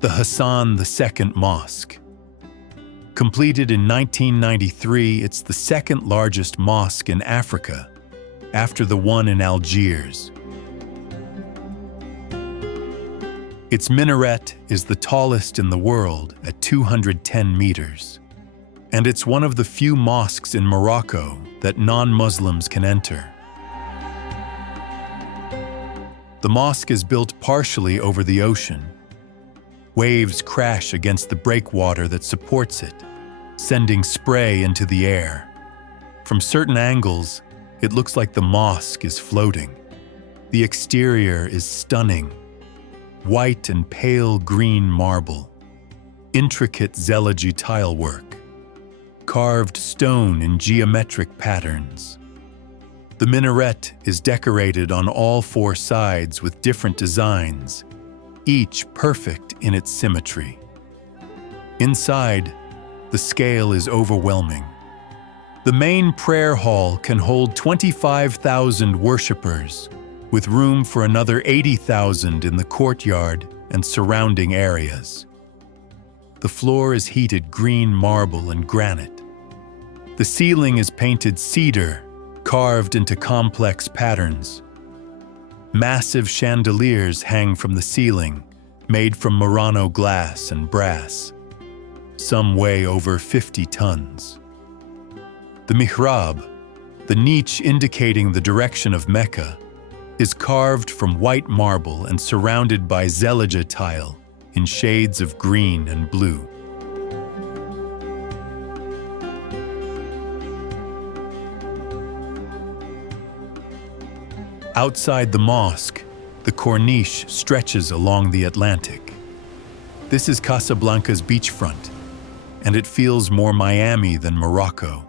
The Hassan II Mosque. Completed in 1993, it's the second largest mosque in Africa, after the one in Algiers. Its minaret is the tallest in the world at 210 meters, and it's one of the few mosques in Morocco that non-Muslims can enter. The mosque is built partially over the ocean. Waves crash against the breakwater that supports it, sending spray into the air. From certain angles, it looks like the mosque is floating. The exterior is stunning. White and pale green marble, intricate zellige tilework, carved stone in geometric patterns. The minaret is decorated on all four sides with different designs, each perfect in its symmetry. Inside, the scale is overwhelming. The main prayer hall can hold 25,000 worshippers, with room for another 80,000 in the courtyard and surrounding areas. The floor is heated green marble and granite. The ceiling is painted cedar, carved into complex patterns. Massive chandeliers hang from the ceiling, made from Murano glass and brass. Some weigh over 50 tons. The mihrab, the niche indicating the direction of Mecca, is carved from white marble and surrounded by zellige tile in shades of green and blue. Outside the mosque, the corniche stretches along the Atlantic. This is Casablanca's beachfront, and it feels more Miami than Morocco.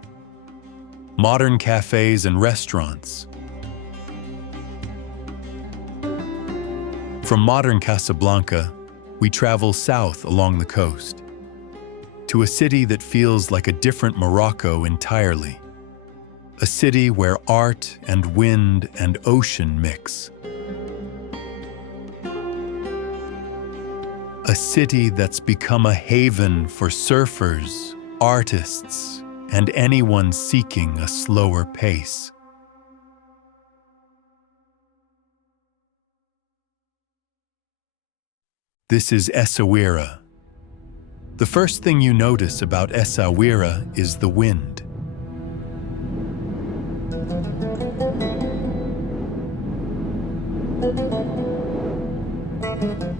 Modern cafes and restaurants. From modern Casablanca, we travel south along the coast, to a city that feels like a different Morocco entirely. A city where art and wind and ocean mix. A city that's become a haven for surfers, artists, and anyone seeking a slower pace. This is Essaouira. The first thing you notice about Essaouira is the wind.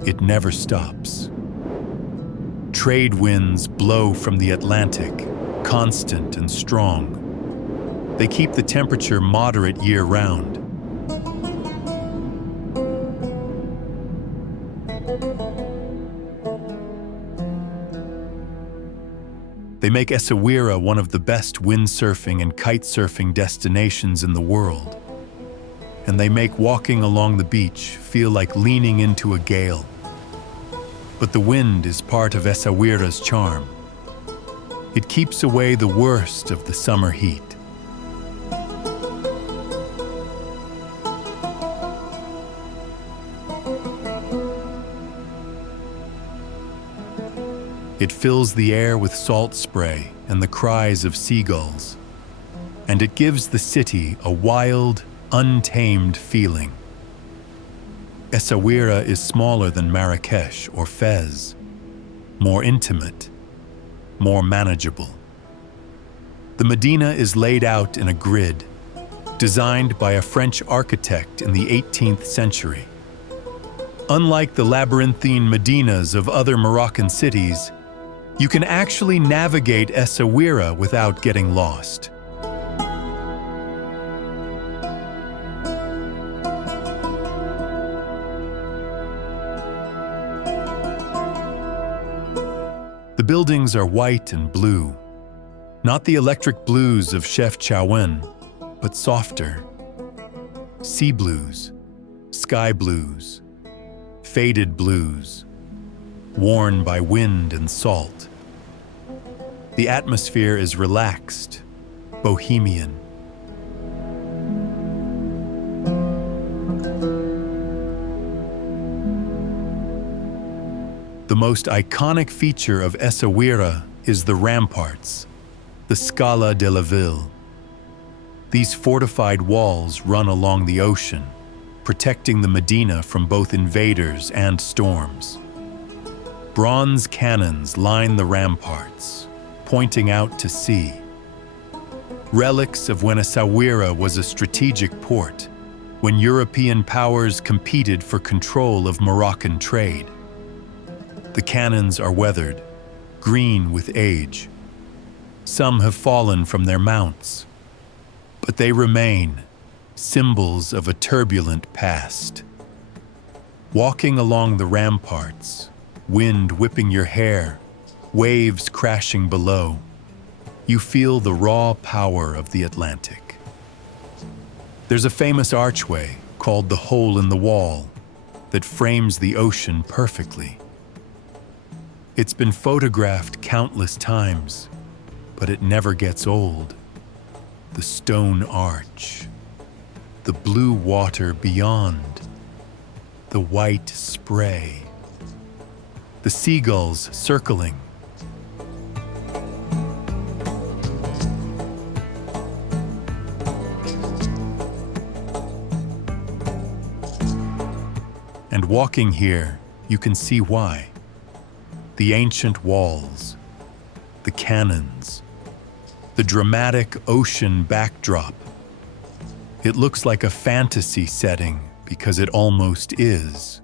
It never stops. Trade winds blow from the Atlantic, constant and strong. They keep the temperature moderate year-round. They make Essaouira one of the best windsurfing and kitesurfing destinations in the world. And they make walking along the beach feel like leaning into a gale. But the wind is part of Essaouira's charm. It keeps away the worst of the summer heat. It fills the air with salt spray and the cries of seagulls. And it gives the city a wild, untamed feeling. Essaouira is smaller than Marrakesh or Fez, more intimate, more manageable. The Medina is laid out in a grid, designed by a French architect in the 18th century. Unlike the labyrinthine Medinas of other Moroccan cities, you can actually navigate Essaouira without getting lost. The buildings are white and blue, not the electric blues of Chefchaouen, but softer. Sea blues, sky blues, faded blues, worn by wind and salt. The atmosphere is relaxed, bohemian. The most iconic feature of Essaouira is the ramparts, the Scala de la Ville. These fortified walls run along the ocean, protecting the Medina from both invaders and storms. Bronze cannons line the ramparts, pointing out to sea. Relics of when Essaouira was a strategic port, when European powers competed for control of Moroccan trade. The cannons are weathered, green with age. Some have fallen from their mounts, but they remain, symbols of a turbulent past. Walking along the ramparts, wind whipping your hair, waves crashing below, you feel the raw power of the Atlantic. There's a famous archway called the Hole in the Wall that frames the ocean perfectly. It's been photographed countless times, but it never gets old. The stone arch, the blue water beyond, the white spray, the seagulls circling. And walking here, you can see why. The ancient walls, the cannons, the dramatic ocean backdrop. It looks like a fantasy setting because it almost is.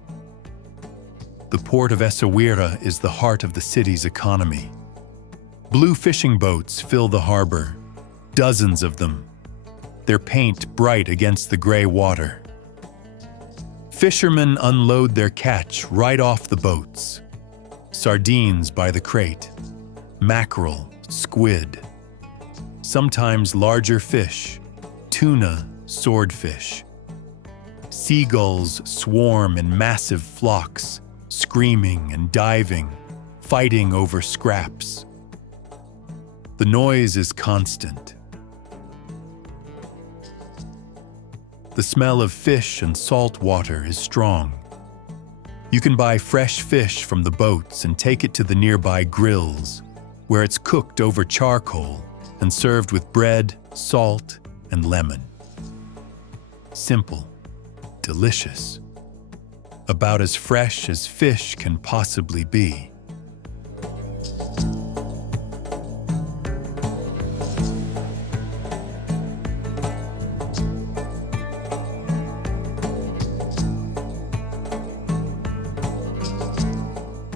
The port of Essaouira is the heart of the city's economy. Blue fishing boats fill the harbor, dozens of them, their paint bright against the gray water. Fishermen unload their catch right off the boats. Sardines by the crate, mackerel, squid, sometimes larger fish, tuna, swordfish. Seagulls swarm in massive flocks, screaming and diving, fighting over scraps. The noise is constant. The smell of fish and salt water is strong. You can buy fresh fish from the boats and take it to the nearby grills, where it's cooked over charcoal and served with bread, salt, and lemon. Simple, delicious, about as fresh as fish can possibly be.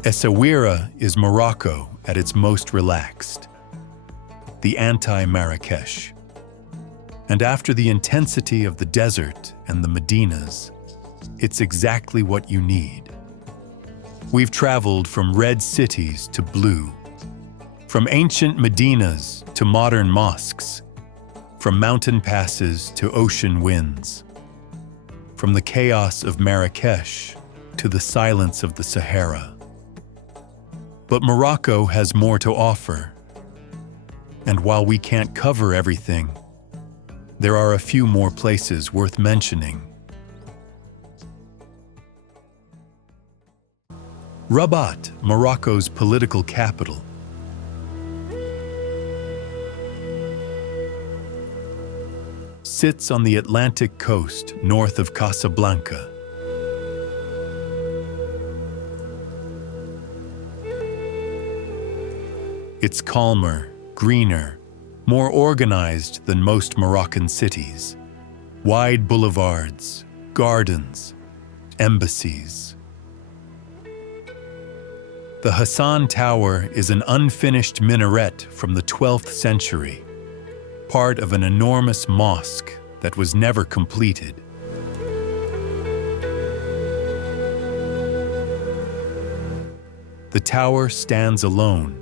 Essaouira is Morocco at its most relaxed, the anti-Marrakesh. And after the intensity of the desert and the Medinas, it's exactly what you need. We've traveled from red cities to blue, from ancient Medinas to modern mosques, from mountain passes to ocean winds, from the chaos of Marrakesh to the silence of the Sahara. But Morocco has more to offer. And while we can't cover everything, there are a few more places worth mentioning. Rabat, Morocco's political capital. Sits on the Atlantic coast north of Casablanca. It's calmer, greener, more organized than most Moroccan cities. Wide boulevards, gardens, embassies. The Hassan Tower is an unfinished minaret from the 12th century, part of an enormous mosque that was never completed. The tower stands alone,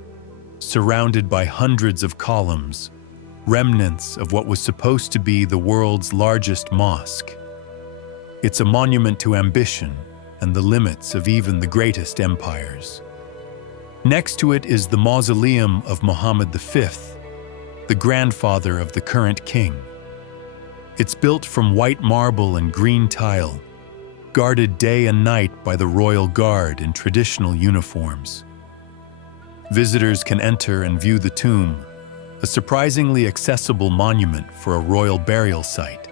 surrounded by hundreds of columns, remnants of what was supposed to be the world's largest mosque. It's a monument to ambition and the limits of even the greatest empires. Next to it is the mausoleum of Mohammed V, the grandfather of the current king. It's built from white marble and green tile, guarded day and night by the royal guard in traditional uniforms. Visitors can enter and view the tomb, a surprisingly accessible monument for a royal burial site.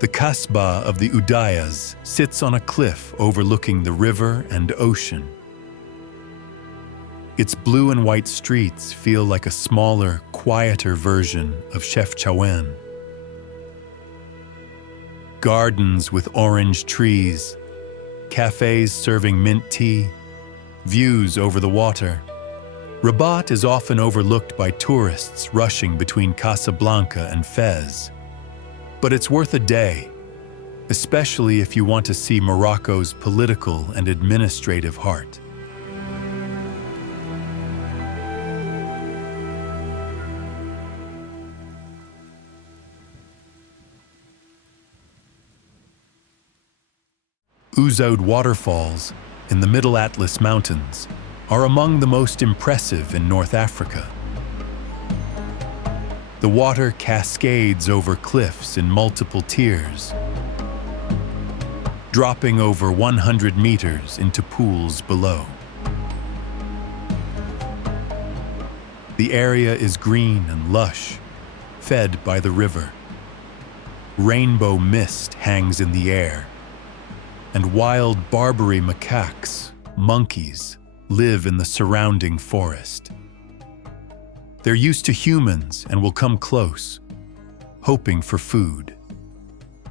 The Kasbah of the Udayas sits on a cliff overlooking the river and ocean. Its blue and white streets feel like a smaller, quieter version of Chefchaouen. Gardens with orange trees, cafes serving mint tea, views over the water. Rabat is often overlooked by tourists rushing between Casablanca and Fez. But it's worth a day, especially if you want to see Morocco's political and administrative heart. Ouzoud Waterfalls in the Middle Atlas Mountains are among the most impressive in North Africa. The water cascades over cliffs in multiple tiers, dropping over 100 meters into pools below. The area is green and lush, fed by the river. Rainbow mist hangs in the air, and wild Barbary macaques, monkeys, live in the surrounding forest. They're used to humans and will come close, hoping for food.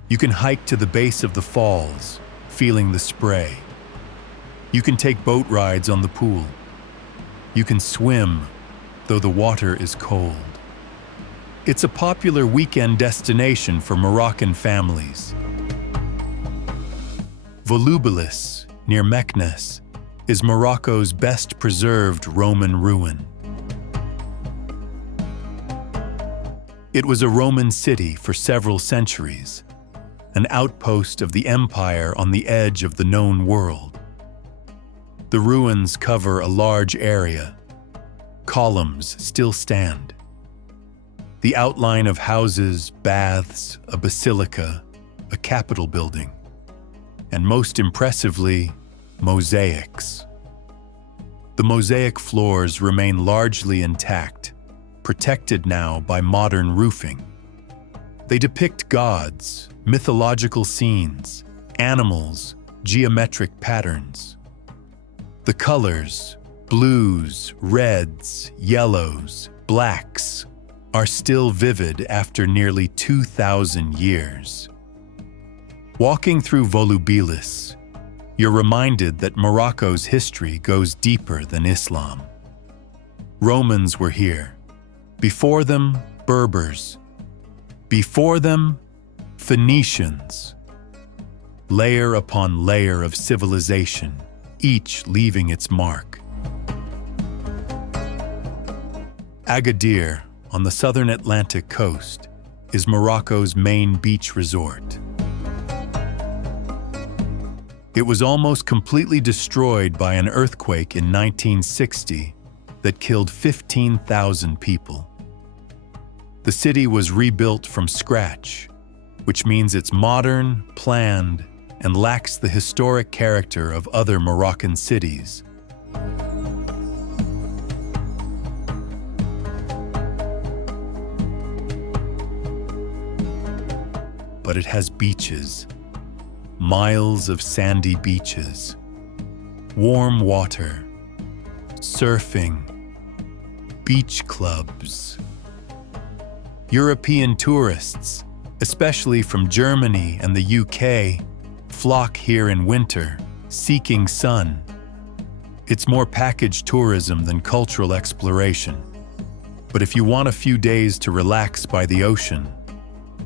You can hike to the base of the falls, feeling the spray. You can take boat rides on the pool. You can swim, though the water is cold. It's a popular weekend destination for Moroccan families. Volubilis, near Meknes, is Morocco's best preserved Roman ruin. It was a Roman city for several centuries, an outpost of the empire on the edge of the known world. The ruins cover a large area. Columns still stand. The outline of houses, baths, a basilica, a capitol building, and most impressively, mosaics. The mosaic floors remain largely intact, protected now by modern roofing. They depict gods, mythological scenes, animals, geometric patterns. The colors, blues, reds, yellows, blacks, are still vivid after nearly 2,000 years. Walking through Volubilis, you're reminded that Morocco's history goes deeper than Islam. Romans were here. Before them, Berbers. Before them, Phoenicians. Layer upon layer of civilization, each leaving its mark. Agadir, on the southern Atlantic coast, is Morocco's main beach resort. It was almost completely destroyed by an earthquake in 1960 that killed 15,000 people. The city was rebuilt from scratch, which means it's modern, planned, and lacks the historic character of other Moroccan cities. But it has beaches, miles of sandy beaches, warm water, surfing, beach clubs. European tourists, especially from Germany and the UK, flock here in winter, seeking sun. It's more packaged tourism than cultural exploration. But if you want a few days to relax by the ocean,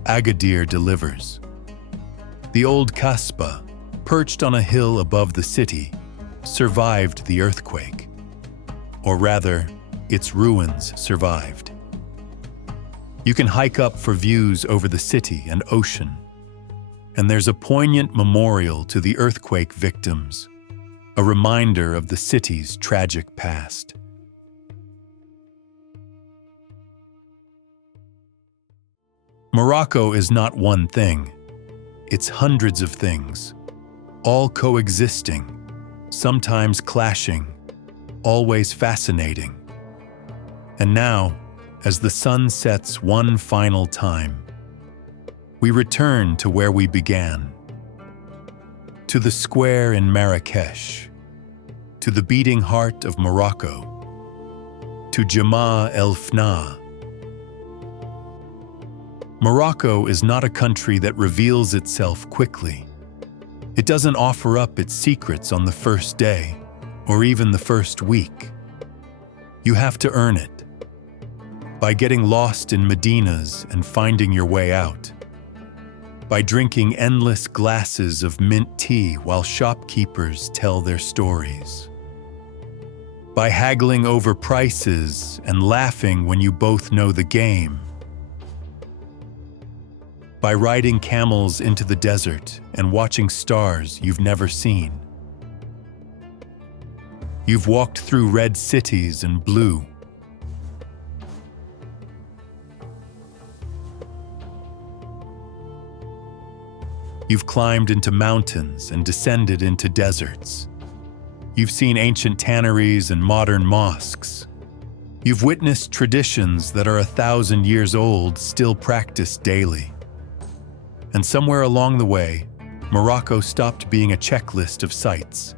Agadir delivers. The old Kasbah, perched on a hill above the city, survived the earthquake. Or rather, its ruins survived. You can hike up for views over the city and ocean. And there's a poignant memorial to the earthquake victims, a reminder of the city's tragic past. Morocco is not one thing. It's hundreds of things, all coexisting, sometimes clashing, always fascinating. And now, as the sun sets one final time, we return to where we began, to the square in Marrakesh, to the beating heart of Morocco, to Jemaa el-Fnaa. Morocco is not a country that reveals itself quickly. It doesn't offer up its secrets on the first day, or even the first week. You have to earn it, by getting lost in Medinas and finding your way out, by drinking endless glasses of mint tea while shopkeepers tell their stories, by haggling over prices and laughing when you both know the game, by riding camels into the desert and watching stars you've never seen. You've walked through red cities and blue. You've climbed into mountains and descended into deserts. You've seen ancient tanneries and modern mosques. You've witnessed traditions that are 1,000 years old still practiced daily. And somewhere along the way, Morocco stopped being a checklist of sights.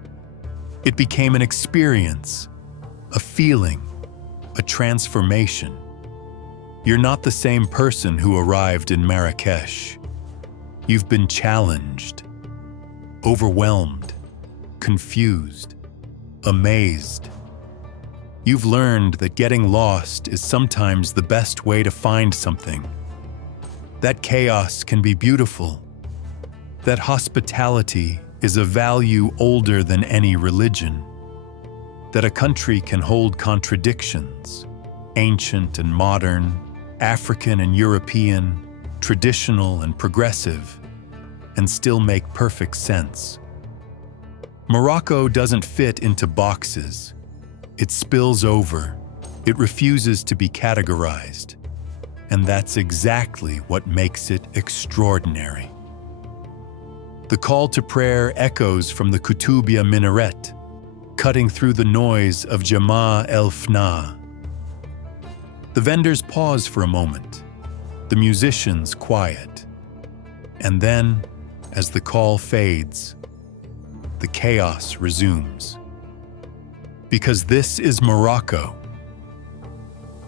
It became an experience, a feeling, a transformation. You're not the same person who arrived in Marrakesh. You've been challenged, overwhelmed, confused, amazed. You've learned that getting lost is sometimes the best way to find something. That chaos can be beautiful. That hospitality is a value older than any religion. That a country can hold contradictions, ancient and modern, African and European, traditional and progressive, and still make perfect sense. Morocco doesn't fit into boxes. It spills over. It refuses to be categorized. And that's exactly what makes it extraordinary. The call to prayer echoes from the Koutoubia minaret, cutting through the noise of Jemaa el-Fnaa. The vendors pause for a moment, the musicians quiet. And then, as the call fades, the chaos resumes. Because this is Morocco.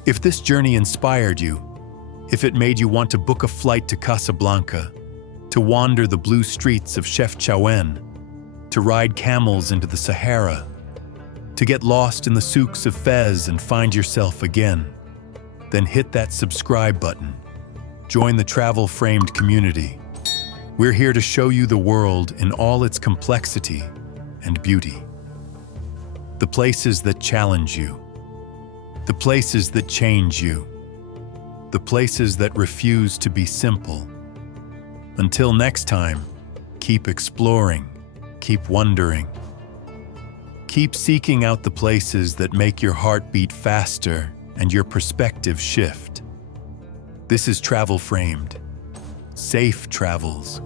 If this journey inspired you, if it made you want to book a flight to Casablanca, to wander the blue streets of Chefchaouen, to ride camels into the Sahara, to get lost in the souks of Fez and find yourself again, then hit that subscribe button. Join the travel-framed community. We're here to show you the world in all its complexity and beauty. The places that challenge you, the places that change you, the places that refuse to be simple. Until next time, keep exploring, keep wondering. Keep seeking out the places that make your heart beat faster and your perspective shift. This is Travel Framed. Safe travels.